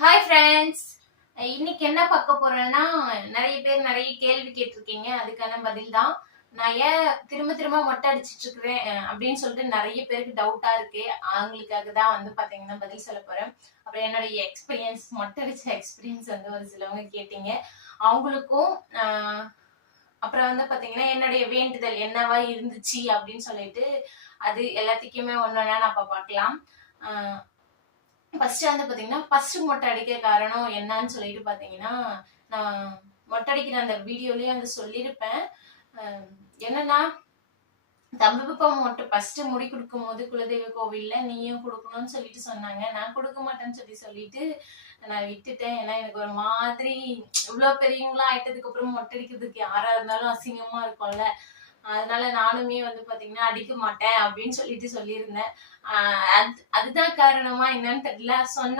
Hi friends. இன்னைக்கு என்ன பார்க்க போறேன்னா, நிறைய பேர் நிறைய கேள்வி கேட்டிருக்கீங்க. அதுக்கான பதில் தான். நான் ஏன் திரும்ப திரும்ப மொட்டை அடிச்சிட்டு இருக்கிறேன் அப்படின்னு சொல்லிட்டு நிறைய பேருக்கு டவுட்டா இருக்கு. அவங்களுக்காக தான் வந்து பாத்தீங்கன்னா பதில் சொல்ல போறேன். அப்புறம் என்னுடைய எக்ஸ்பீரியன்ஸ், மொட்டை அடிச்ச எக்ஸ்பீரியன்ஸ் வந்து ஒரு சிலவங்க கேட்டீங்க. அவங்களுக்கும் அப்புறம் வந்து பாத்தீங்கன்னா என்னுடைய வேண்டுதல் என்னவா இருந்துச்சு அப்படின்னு சொல்லிட்டு அது எல்லாத்துக்குமே ஒன்னொன்னா நம்ம பார்க்கலாம். ஃபர்ஸ்ட் வந்து பாத்தீங்கன்னா ஃபர்ஸ்ட் மொட்டை அடிக்க காரணம் என்னன்னு சொல்லிட்டு பாத்தீங்கன்னா, நான் மொட்டை அடிக்கிற அந்த வீடியோலயே வந்து சொல்லியிருப்பேன். என்னன்னா, தம்பி பாப்பா மொட்டை ஃபர்ஸ்ட் முடி கொடுக்கும் போது குலதெய்வ கோவில்ல நீயும் கொடுக்கணும்னு சொல்லிட்டு சொன்னாங்க. நான் கொடுக்க மாட்டேன்னு சொல்லிட்டு நான் விட்டுட்டேன். ஏன்னா எனக்கு ஒரு மாதிரி இவ்வளவு பெரியவங்களா ஆயிட்டதுக்கு அப்புறம் மொட்டை அடிக்கிறதுக்கு யாரா இருந்தாலும் அசிங்கமா இருக்கும்ல. அதனால நானுமே வந்து பாத்தீங்கன்னா அடிக்க மாட்டேன் அப்படின்னு சொல்லிட்டு சொல்லியிருந்தேன். அதுதான் காரணமா என்னன்னு தெரியல. சொன்ன